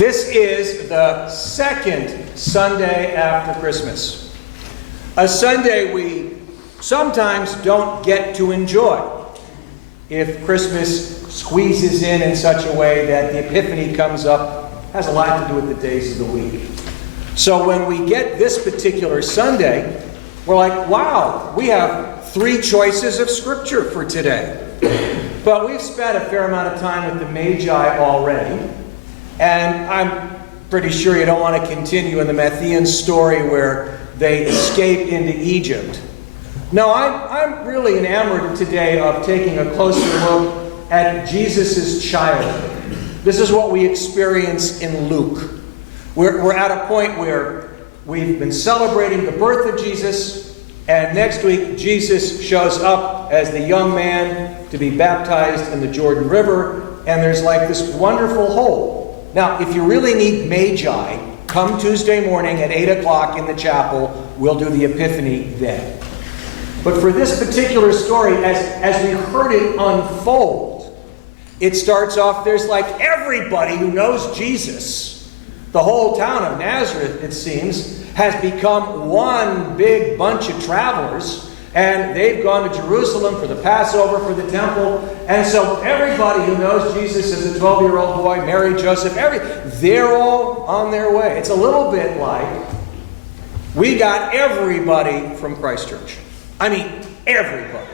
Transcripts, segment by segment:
This is the second Sunday after Christmas. A Sunday we sometimes don't get to enjoy if Christmas squeezes in such a way that the Epiphany comes up, has a lot to do with the days of the week. So when we get this particular Sunday, we're like, wow, we have 3 choices of Scripture for today. But we've spent a fair amount of time with the Magi already, and I'm pretty sure you don't want to continue in the Matthean story where they escape into Egypt. No, I'm really enamored today of taking a closer look at Jesus' childhood. This is what we experience in Luke. We're at a point where we've been celebrating the birth of Jesus, and next week Jesus shows up as the young man to be baptized in the Jordan River, and there's like this wonderful hole. Now, if you really need Magi, come Tuesday morning at 8 o'clock in the chapel. We'll do the Epiphany then. But for this particular story, as we heard it unfold, it starts off, there's like everybody who knows Jesus. The whole town of Nazareth, it seems, has become one big bunch of travelers, and they've gone to Jerusalem for the Passover, for the temple, and so everybody who knows Jesus as a 12-year-old boy, Mary, Joseph, they're all on their way. It's a little bit like we got everybody from Christchurch. I mean, everybody.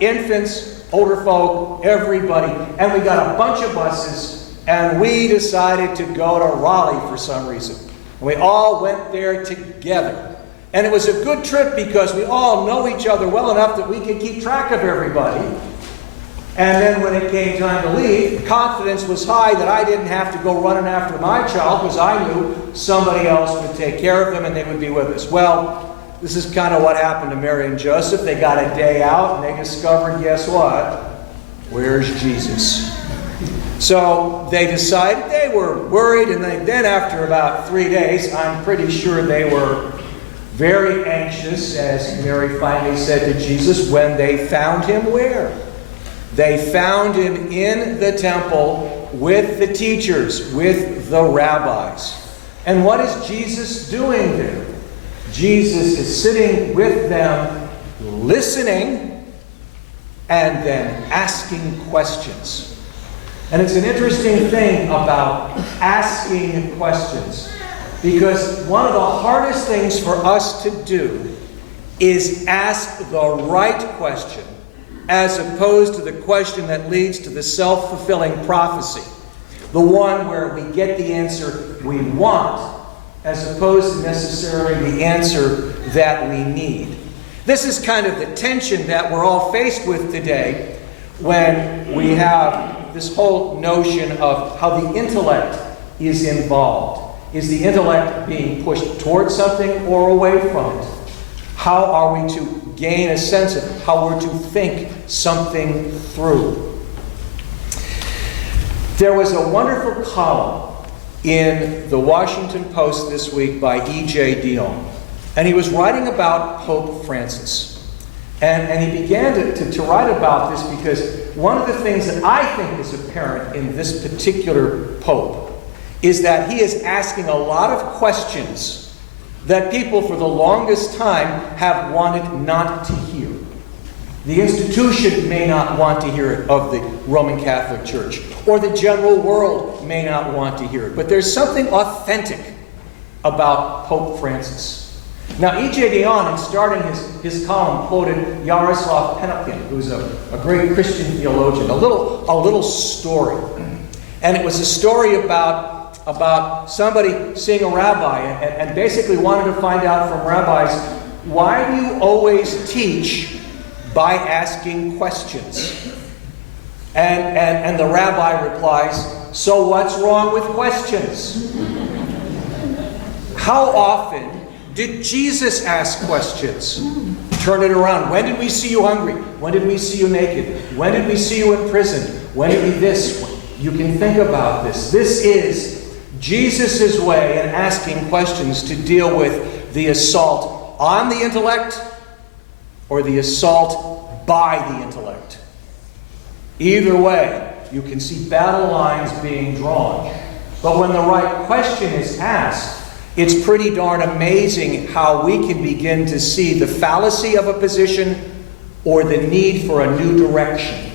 Infants, older folk, everybody. And we got a bunch of buses, and we decided to go to Raleigh for some reason. And we all went there together. And it was a good trip because we all know each other well enough that we could keep track of everybody. And then when it came time to leave, confidence was high that I didn't have to go running after my child because I knew somebody else would take care of them and they would be with us. Well, this is kind of what happened to Mary and Joseph. They got a day out and they discovered, guess what? Where's Jesus? So they decided, they were worried, and then after about 3 days, I'm pretty sure they were very anxious, as Mary finally said to Jesus, when they found him where? They found him in the temple with the teachers, with the rabbis. And what is Jesus doing there? Jesus is sitting with them, listening, and then asking questions. And it's an interesting thing about asking questions, because one of the hardest things for us to do is ask the right question, as opposed to the question that leads to the self-fulfilling prophecy, the one where we get the answer we want, as opposed to necessarily the answer that we need. This is kind of the tension that we're all faced with today when we have this whole notion of how the intellect is involved. Is the intellect being pushed towards something or away from it? How are we to gain a sense of how we're to think something through? There was a wonderful column in the Washington Post this week by E.J. Dionne, and he was writing about Pope Francis. And he began to write about this because one of the things that I think is apparent in this particular Pope is that he is asking a lot of questions that people for the longest time have wanted not to hear. The institution may not want to hear it of the Roman Catholic Church, or the general world may not want to hear it. But there's something authentic about Pope Francis. Now, E.J. Dionne, in starting his column, quoted Yaroslav Penokhin, who's a great Christian theologian, a little story. And it was a story about somebody seeing a rabbi and basically wanted to find out from rabbis, why do you always teach by asking questions? And the rabbi replies, so what's wrong with questions? How often did Jesus ask questions? Turn it around. When did we see you hungry? When did we see you naked? When did we see you in prison? When did we this? You can think about this. This is Jesus' way in asking questions to deal with the assault on the intellect or the assault by the intellect. Either way, you can see battle lines being drawn. But when the right question is asked, it's pretty darn amazing how we can begin to see the fallacy of a position or the need for a new direction.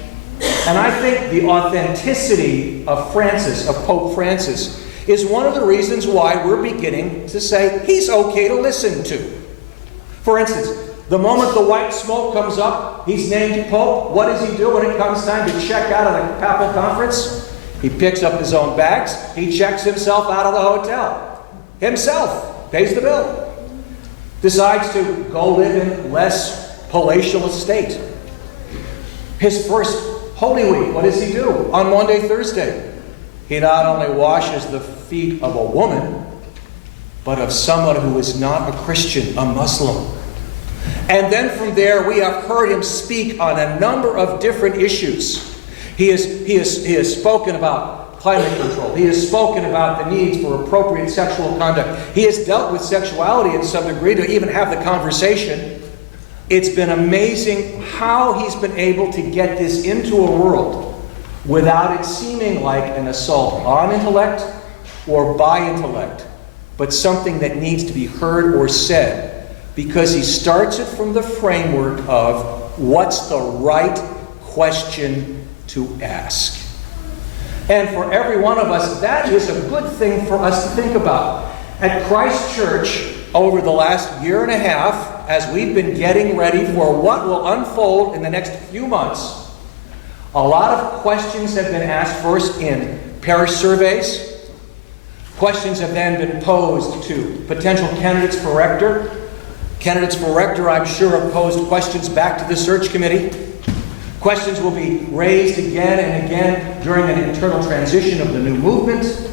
And I think the authenticity of Pope Francis, is one of the reasons why we're beginning to say he's okay to listen to. For instance, the moment the white smoke comes up, he's named Pope. What does he do when it comes time to check out of the papal conference? He picks up his own bags. He checks himself out of the hotel. Himself pays the bill. Decides to go live in less palatial estate. His first Holy Week, what does he do? On Monday, Thursday, he not only washes the feet of a woman, but of someone who is not a Christian, a Muslim. And then from there, we have heard him speak on a number of different issues. He has spoken about climate control. He has spoken about the needs for appropriate sexual conduct. He has dealt with sexuality in some degree to even have the conversation. It's been amazing how he's been able to get this into a world without it seeming like an assault on intellect or by intellect, but something that needs to be heard or said, because he starts it from the framework of what's the right question to ask. And for every one of us, that is a good thing for us to think about. At Christ Church, over the last year and a half, as we've been getting ready for what will unfold in the next few months, a lot of questions have been asked first in parish surveys. Questions have then been posed to potential candidates for rector. Candidates for rector, I'm sure, have posed questions back to the search committee. Questions will be raised again and again during an internal transition of the new movement.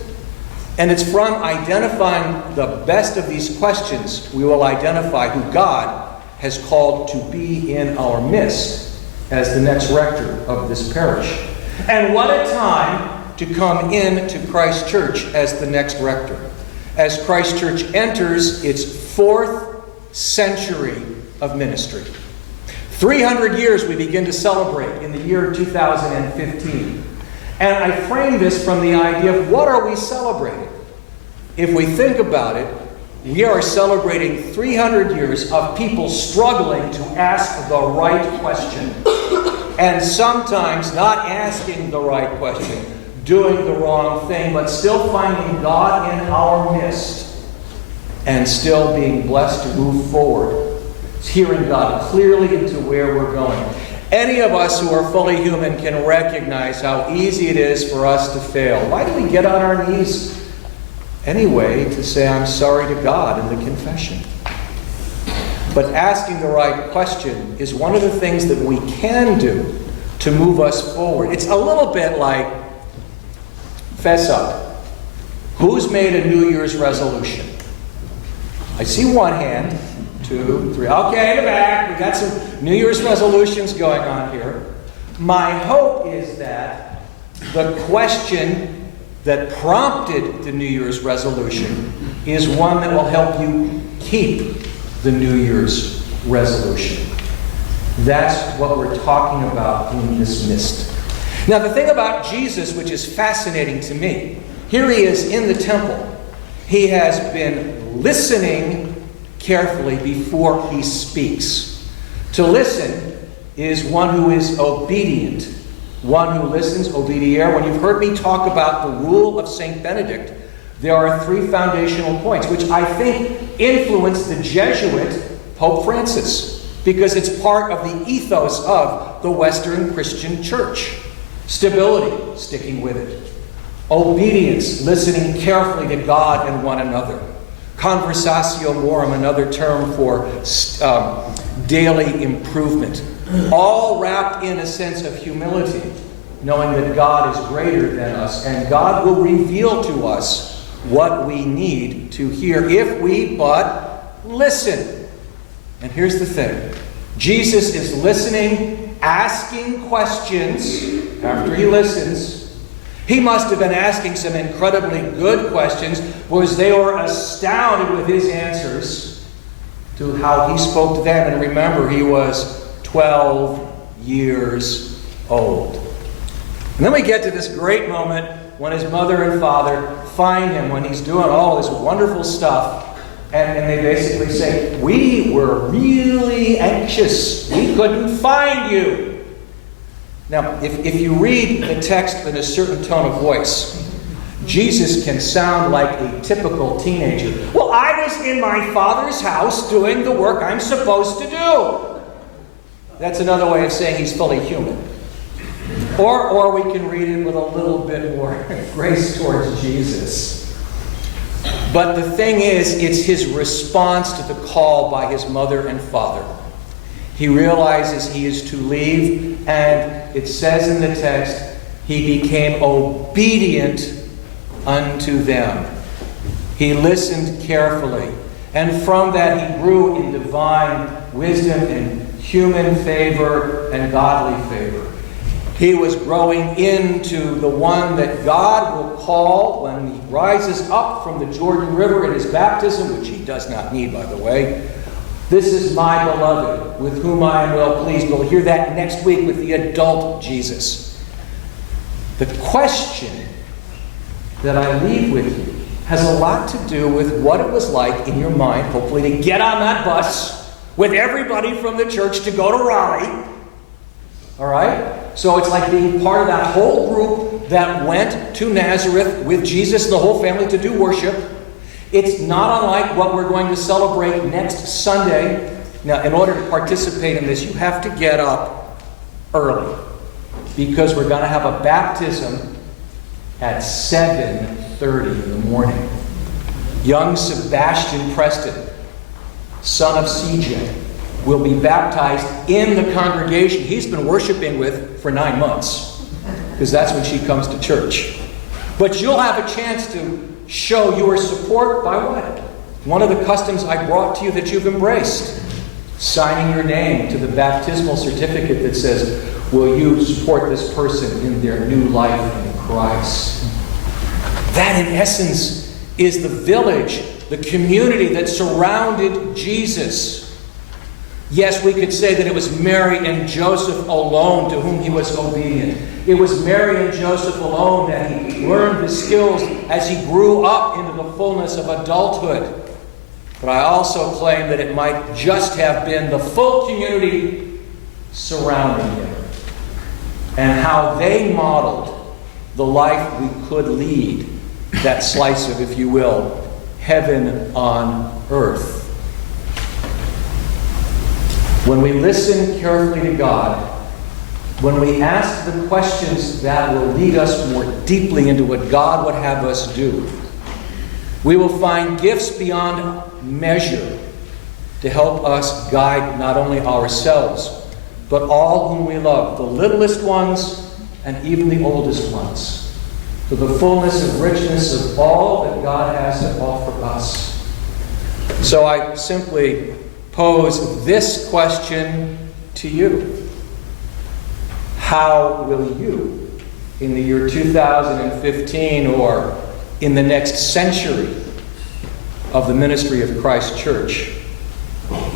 And it's from identifying the best of these questions we will identify who God has called to be in our midst as the next rector of this parish. And what a time to come into Christ Church as the next rector, as Christ Church enters its 4th century of ministry. 300 years we begin to celebrate in the year 2015. And I frame this from the idea of what are we celebrating? If we think about it, we are celebrating 300 years of people struggling to ask the right question. And sometimes not asking the right question, doing the wrong thing, but still finding God in our midst and still being blessed to move forward, hearing God clearly into where we're going. Any of us who are fully human can recognize how easy it is for us to fail. Why do we get on our knees anyway to say, I'm sorry to God in the confession? But asking the right question is one of the things that we can do to move us forward. It's a little bit like, fess up. Who's made a New Year's resolution? I see one hand, 2, 3. Okay, in the back. We got some New Year's resolutions going on here. My hope is that the question that prompted the New Year's resolution is one that will help you keep the New Year's resolution. That's what we're talking about in this mist. Now, the thing about Jesus, which is fascinating to me, here he is in the temple. He has been listening carefully before he speaks. To listen is one who is obedient. One who listens, obediere. When you've heard me talk about the rule of St. Benedict, there are 3 foundational points, which I think influenced the Jesuit Pope Francis, because it's part of the ethos of the Western Christian Church. Stability, sticking with it. Obedience, listening carefully to God and one another. Conversatio morum, another term for daily improvement. All wrapped in a sense of humility, knowing that God is greater than us, and God will reveal to us what we need to hear if we but listen. And here's the thing. Jesus is listening, asking questions after he listens. He must have been asking some incredibly good questions, because they were astounded with his answers to how he spoke to them. And remember, he was 12 years old. And then we get to this great moment when his mother and father find him, when he's doing all this wonderful stuff, and they basically say, "We were really anxious. We couldn't find you." Now, if you read the text in a certain tone of voice, Jesus can sound like a typical teenager. "Well, I was in my Father's house doing the work I'm supposed to do." That's another way of saying he's fully human. Or we can read it with a little bit more grace towards Jesus. But the thing is, it's his response to the call by his mother and father. He realizes he is to leave, and it says in the text, he became obedient unto them. He listened carefully, and from that he grew in divine wisdom and human favor and godly favor. He was growing into the one that God will call when he rises up from the Jordan River in his baptism, which he does not need, by the way. "This is my beloved, with whom I am well pleased." We'll hear that next week with the adult Jesus. The question that I leave with you has a lot to do with what it was like in your mind, hopefully, to get on that bus with everybody from the church to go to Raleigh. All right? So it's like being part of that whole group that went to Nazareth with Jesus and the whole family to do worship. It's not unlike what we're going to celebrate next Sunday. Now, in order to participate in this, you have to get up early, because we're going to have a baptism at 7:30 in the morning. Young Sebastian Preston, son of CJ, will be baptized in the congregation he's been worshiping with for 9 months, because that's when she comes to church. But you'll have a chance to show your support by what? One of the customs I brought to you that you've embraced. Signing your name to the baptismal certificate that says, "Will you support this person in their new life in Christ?" That, in essence, is the village, the community that surrounded Jesus. Yes, we could say that it was Mary and Joseph alone to whom he was obedient. It was Mary and Joseph alone that he learned the skills as he grew up into the fullness of adulthood. But I also claim that it might just have been the full community surrounding him, and how they modeled the life we could lead, that slice of, if you will, heaven on earth. When we listen carefully to God, when we ask the questions that will lead us more deeply into what God would have us do, we will find gifts beyond measure to help us guide not only ourselves, but all whom we love, the littlest ones and even the oldest ones, to the fullness and richness of all that God has to offer us. So I simply pose this question to you. How will you, in the year 2015 or in the next century of the ministry of Christ Church,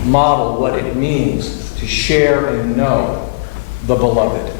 model what it means to share and know the beloved?